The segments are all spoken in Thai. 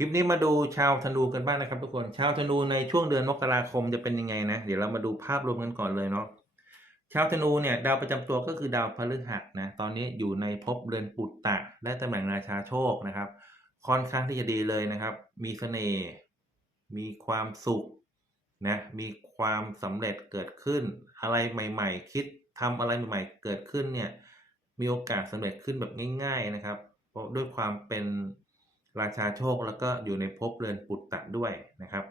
ลิปนี้มาดูชาวธนูกันบ้างนะครับทุกคน ชาวธนูในช่วงเดือนมกราคมจะเป็นยังไงนะ เดี๋ยวเรามาดูภาพรวมกันก่อนเลยเนาะ ชาวธนูเนี่ยดาวประจำตัวก็คือดาวพฤหัสนะ ตอนนี้อยู่ในภพเรือนปุตตะ และตำแหน่งราชาโชคนะครับ ค่อนข้างที่จะดีเลยนะครับ มีเสน่ห์ มีความสุขนะ มีความสำเร็จเกิดขึ้น อะไรใหม่ ๆ คิดทำอะไรใหม่ๆ เกิดขึ้นเนี่ย มีโอกาสสำเร็จขึ้นแบบง่าย ๆนะครับ เพราะด้วยความเป็น ราชาโชคแล้วก็อยู่ในภพเรือนปุตตะด้วยนะครับ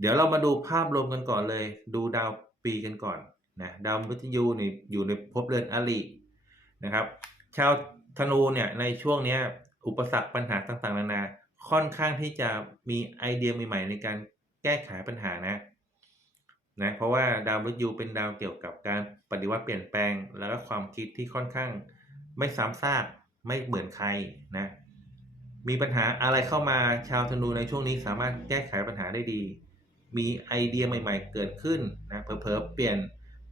เดี๋ยวเรามาดูภาพรวมกันก่อนเลย ดูดาวปีกันก่อนนะดาวมฤตยูนี่อยู่ในภพเรือนอรินะครับ ชาวธนูเนี่ยในช่วงเนี้ยอุปสรรคปัญหาต่างๆนานาค่อนข้างที่จะมีไอเดียใหม่ๆในการแก้ไขปัญหานะนะเพราะว่าดาวมฤตยูเป็นดาวเกี่ยวกับการปฏิวัติเปลี่ยนแปลง แล้วก็ความคิดที่ค่อนข้างไม่ซ้ำซากไม่เหมือนใครนะ มีปัญหาอะไรเข้ามาชาวธนูในช่วงนี้สามารถแก้ไขปัญหาได้ดี มีไอเดียใหม่ ๆ เกิดขึ้นนะเผลอๆเปลี่ยน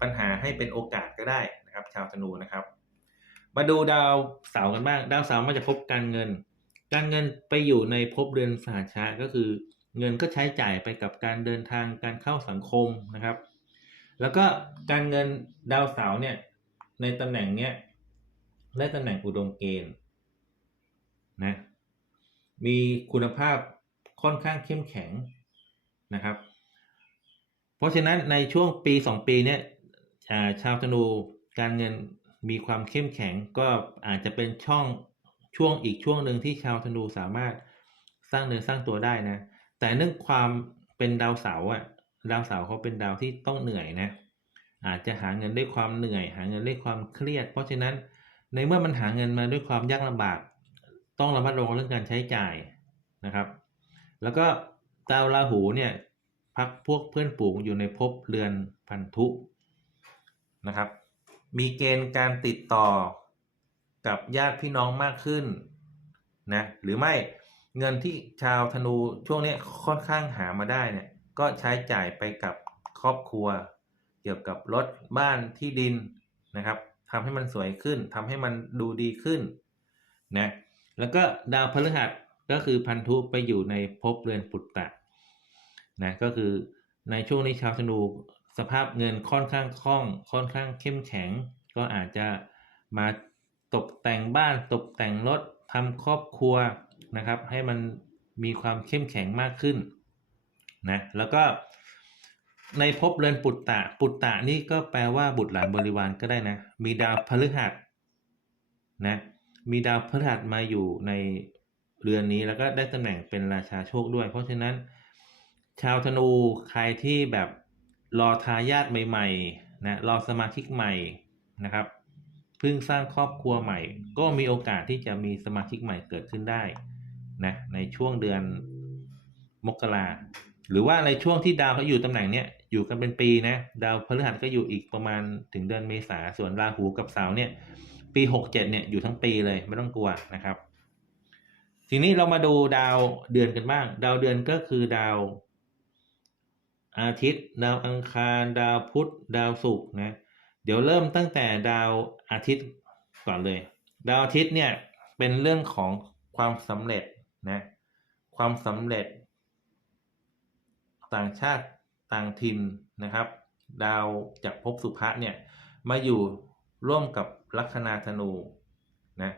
ปัญหาให้เป็นโอกาสก็ได้นะครับ ชาวธนูนะครับ มาดูดาวเสาร์กันบ้าง ดาวเสาร์มาจะพบการเงิน การเงินไปอยู่ในภพเรือนสหชาก็คือ เงินก็ใช้จ่ายไปกับการเดินทางการเข้าสังคมนะครับ แล้วก็การเงินดาวเสาร์เนี่ยในตำแหน่งเนี้ยได้ตำแหน่งอุดมเกณฑ์นะ มีคุณภาพค่อนข้างเข้มแข็งนะครับ เพราะฉะนั้นในช่วงปีสองปีเนี้ยาชาวธนูการเงินมีความเข้มแข็งก็อาจจะเป็นช่องช่วงอีกช่วงหนึ่งที่ชาวธนูสามารถสร้างเนื้อสร้างตัวได้นะ แต่เนื่องความเป็นดาวเสาร์อะดาวเสาร์เขาเป็นดาวที่ต้องเหนื่อยนะอาจจะหาเงินด้วยความเหนื่อย หาเงินด้วยความเครียด เพราะฉะนั้นในเมื่อมันหาเงินมาด้วยความยากลำบาก ต้องระมัดระวังเรื่องการใช้จ่ายนะครับ แล้วก็ดาวราหูเนี่ยพักพวกเพื่อนฝูงอยู่ในภพเรือนพันธุนะครับ มีเกณฑ์การติดต่อกับญาติพี่น้องมากขึ้นนะหรือไม่เงินที่ชาวธนูช่วงนี้ค่อนข้างหามาได้เนี่ยก็ใช้จ่ายไปกับครอบครัว เกี่ยวกับรถบ้านที่ดินนะครับทำให้มันสวยขึ้นทำให้มันดูดีขึ้นนะ แล้วก็ดาวพฤหัสก็คือพันธุไปอยู่ในภพเรือนปุตตะนะก็คือในช่วงนี้ชาวธนูสภาพเงินค่อนข้างคล่อง ค่อนข้างเข้มแข็ง ก็อาจจะมาตกแต่งบ้านตกแต่งรถทำครอบครัวนะครับ ให้มันมีความเข้มแข็งมากขึ้นนะแล้วก็ในภพเรือนปุตตะ ปุตตะนี่ก็แปลว่าบุตรหลานบริวารก็ได้นะ มีดาวพฤหัสนะ มีดาวพฤหัสมาอยู่ในเรือนนี้แล้วก็ได้ตำแหน่งเป็นราชาโชคด้วย เพราะฉะนั้น ชาวธนูใครที่แบบรอทายาทใหม่ๆนะรอสมาชิกใหม่นะครับเพิ่งสร้างครอบครัวใหม่ ก็มีโอกาสที่จะมีสมาชิกใหม่เกิดขึ้นได้นะในช่วงเดือนมกราหรือว่าในช่วงที่ดาวเขาอยู่ตำแหน่งเนี้ยอยู่กันเป็นปีนะดาวพฤหัสก็อยู่อีกประมาณถึงเดือนเมษาส่วนราหูกับเสาเนี่ย ปีหกเจ็ดเนี่ยอยู่ทั้งปีเลยไม่ต้องกลัวนะครับ ทีนี้เรามาดูดาวเดือนกันบ้าง ดาวเดือนก็คือดาว อาทิตย์ ดาวอังคาร ดาวพุธดาวศุกร์นะเดี๋ยวเริ่มตั้งแต่ดาวอาทิตย์ก่อนเลย ดาวอาทิตย์เนี่ยเป็นเรื่องของความสำเร็จนะความสำเร็จ ต่างชาติต่างถิ่นนะครับ ดาวจากภพสุภะเนี่ยมาอยู่ ร่วมกับลัคนาธนูนะ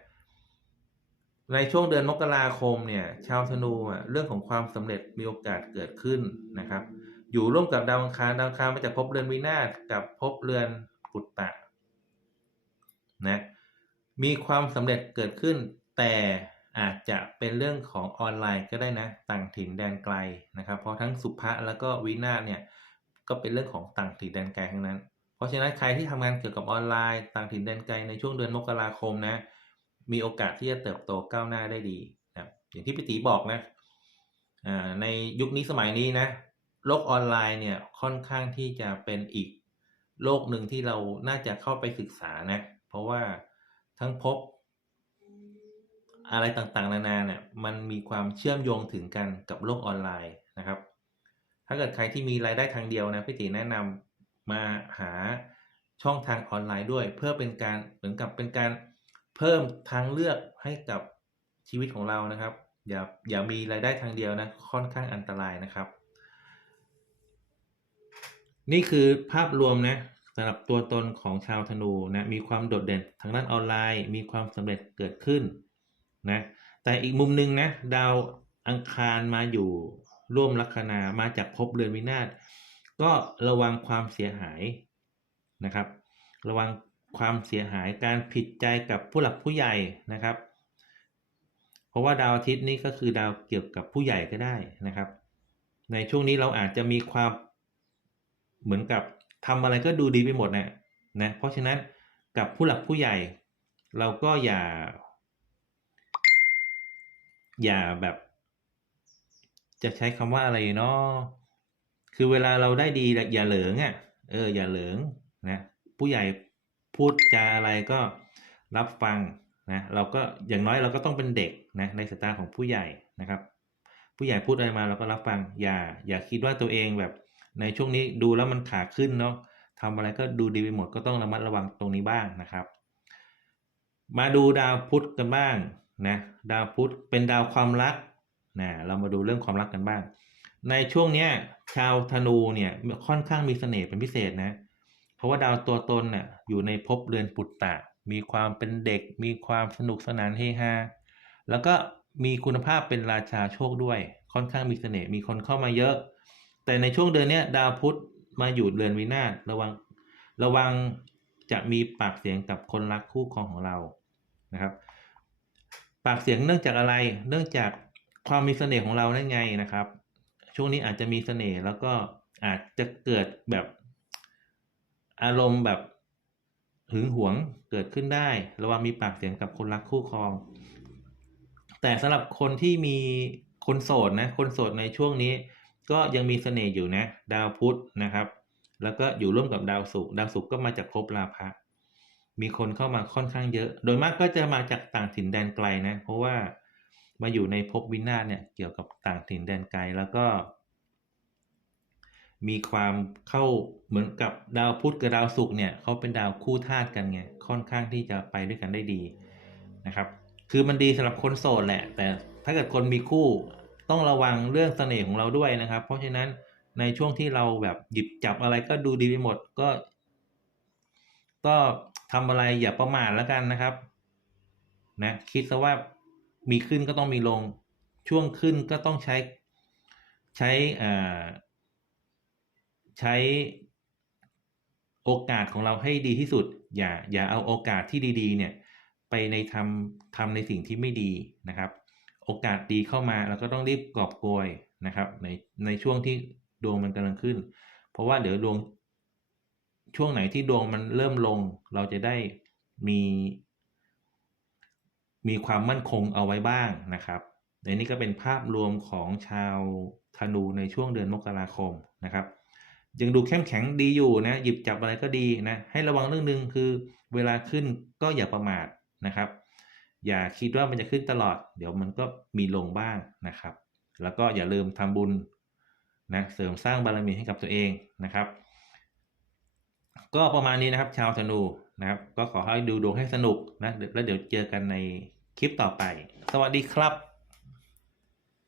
ในช่วงเดือนมกราคมเนี่ยชาวธนูอะเรื่องของความสำเร็จมีโอกาสเกิดขึ้นนะครับ อยู่ร่วมกับดาวอังคารดาวอังคารมาจากภพเรือนวินาศกับภพเรือนปุตตะนะมีความสำเร็จเกิดขึ้น แต่อาจจะเป็นเรื่องของออนไลน์ก็ได้นะ ต่างถิ่นแดนไกลนะครับ เพราะทั้งสุภะแล้วก็วินาศเนี่ยก็เป็นเรื่องของต่างถิ่นแดนไกลทั้งนั้น เพราะฉะนั้นใครที่ทำงานเกี่ยวกับออนไลน์ ต่างถิ่นแดนไกลในช่วงเดือนมกราคมนะ มีโอกาสที่จะเติบโตก้าวหน้าได้ดีนะอย่างที่พี่ตีบอกนะในยุคนี้สมัยนี้นะโลกออนไลน์เนี่ยค่อนข้างที่จะเป็นอีกโลกหนึ่งที่เราน่าจะเข้าไปศึกษานะ เพราะว่าทั้งพบอะไรต่างๆ นานาเนี่ยมันมีความเชื่อมโยงถึงกันกับโลกออนไลน์นะครับ ถ้าเกิดใครที่มีรายได้ทางเดียวนะพี่ตีแนะนำ มาหาช่องทางออนไลน์ด้วย เพื่อเป็นการเหมือนกับเป็นการเพิ่มทางเลือกให้กับชีวิตของเรานะครับ อย่าอย่ามีรายได้ทางเดียวนะค่อนข้างอันตรายนะครับ นี่คือภาพรวมนะสำหรับตัวตนของชาวธนูนะมีความโดดเด่นทางด้านออนไลน์ มีความสำเร็จเกิดขึ้นนะแต่อีกมุมหนึ่งนะดาวอังคารมาอยู่ร่วมลัคนามาจากภพเรือนวินาศ ก็ระวังความเสียหายนะครับ ระวังความเสียหายการผิดใจกับผู้หลักผู้ใหญ่นะครับ เพราะว่าดาวอาทิตย์นี่ก็คือดาวเกี่ยวกับผู้ใหญ่ก็ได้นะครับ ในช่วงนี้เราอาจจะมีความเหมือนกับทำอะไรก็ดูดีไปหมดนะนะเพราะฉะนั้นกับผู้หลักผู้ใหญ่ เราก็อย่า อย่าแบบ จะใช้คำว่าอะไรเนาะ คือเวลาเราได้ดีอย่าเหลิงอะ เออ อย่าเหลิงนะผู้ใหญ่พูดจาอะไรก็รับฟังนะเราก็อย่างน้อยเราก็ต้องเป็นเด็กนะในสายตาของผู้ใหญ่นะครับ ผู้ใหญ่พูดอะไรมาเราก็รับฟังอย่าอย่าคิดว่าตัวเองแบบ ในช่วงนี้ดูแล้วมันขาขึ้นเนาะทำอะไรก็ดูดีไปหมดก็ต้องระมัดระวังตรงนี้บ้างนะครับ มาดูดาวพุธกันบ้างนะดาวพุธเป็นดาวความรักนะเรามาดูเรื่องความรักกันบ้าง ในช่วงเนี้ยชาวธนูเนี่ยค่อนข้างมีเสน่ห์เป็นพิเศษนะ เพราะว่าดาวตัวตนน่ะอยู่ในภพเรือนปุตตะ มีความเป็นเด็ก มีความสนุกสนานเฮฮาแล้วก็มีคุณภาพเป็นราชาโชคด้วย ค่อนข้างมีเสน่ห์มีคนเข้ามาเยอะ แต่ในช่วงเดือนเนี้ยดาวพุธมาอยู่เรือนวินาศระวังระวังจะมีปากเสียงกับคนรักคู่ครองของเรานะครับ ปากเสียงเนื่องจากอะไร เนื่องจากความมีเสน่ห์ของเรานั่นไงนะครับ ช่วงนี้อาจจะมีเสน่ห์แล้วก็อาจจะเกิดแบบอารมณ์แบบหึงหวงเกิดขึ้นได้ ระวังมีปากเสียงกับคนรักคู่ครอง แต่สำหรับคนที่มีคนโสดนะ คนโสดในช่วงนี้ ก็ยังมีเสน่ห์อยู่นะ ดาวพุธนะครับ แล้วก็อยู่ร่วมกับดาวศุกร์ดาวศุกร์ก็มาจากภพราพะมีคนเข้ามาค่อนข้างเยอะ โดยมากก็จะมาจากต่างถิ่นแดนไกลนะ เพราะว่า มาอยู่ในภพวินาศเนี่ยเกี่ยวกับต่างถิ่นแดนไกลแล้วก็ มีความเข้าเหมือนกับดาวพุธกับดาวศุกร์เนี่ยเขาเป็นดาวคู่ธาตุกันไงค่อนข้างที่จะไปด้วยกันได้ดีนะครับ คือมันดีสำหรับคนโสดแหละ แต่ถ้าเกิดคนมีคู่ต้องระวังเรื่องเสน่ห์ของเราด้วยนะครับ เพราะฉะนั้นในช่วงที่เราแบบหยิบจับอะไรก็ดูดีไปหมดก็ ก็ทำอะไรอย่าประมาทแล้วกันนะครับ นะ คิดซะว่า มีขึ้นก็ต้องมีลง ช่วงขึ้นก็ต้องใช้ใช้อ่ใช้โอกาสของเราให้ดีที่สุด อย่าอย่าเอาโอกาสที่ดีๆ เนี่ย ไปในทำทำในสิ่งที่ไม่ดีนะครับ โอกาสดีเข้ามาเราก็ต้องรีบกอบโกยนะครับในในช่วงที่ดวงมันกำลังขึ้น เพราะว่าเดี๋ยวดวงช่วงไหนที่ดวงมันเริ่มลง เราจะได้มี มีความมั่นคงเอาไว้บ้างนะครับในนี้ก็เป็นภาพรวมของชาวธนูในช่วงเดือนมกราคมนะครับยังดูเข้มแข็งดีอยู่นะหยิบจับอะไรก็ดีนะให้ระวังเรื่องหนึ่งคือเวลาขึ้นก็อย่าประมาทนะครับ อย่าคิดว่ามันจะขึ้นตลอด เดี๋ยวมันก็มีลงบ้างนะครับ แล้วก็อย่าลืมทำบุญนะเสริมสร้างบารมีให้กับตัวเองนะครับ ก็ประมาณนี้นะครับ ชาวธนู นะครับ ก็ขอให้ดูดวงให้สนุกนะแล้วเดี๋ยวเจอกันในคลิปต่อไป สวัสดีครับ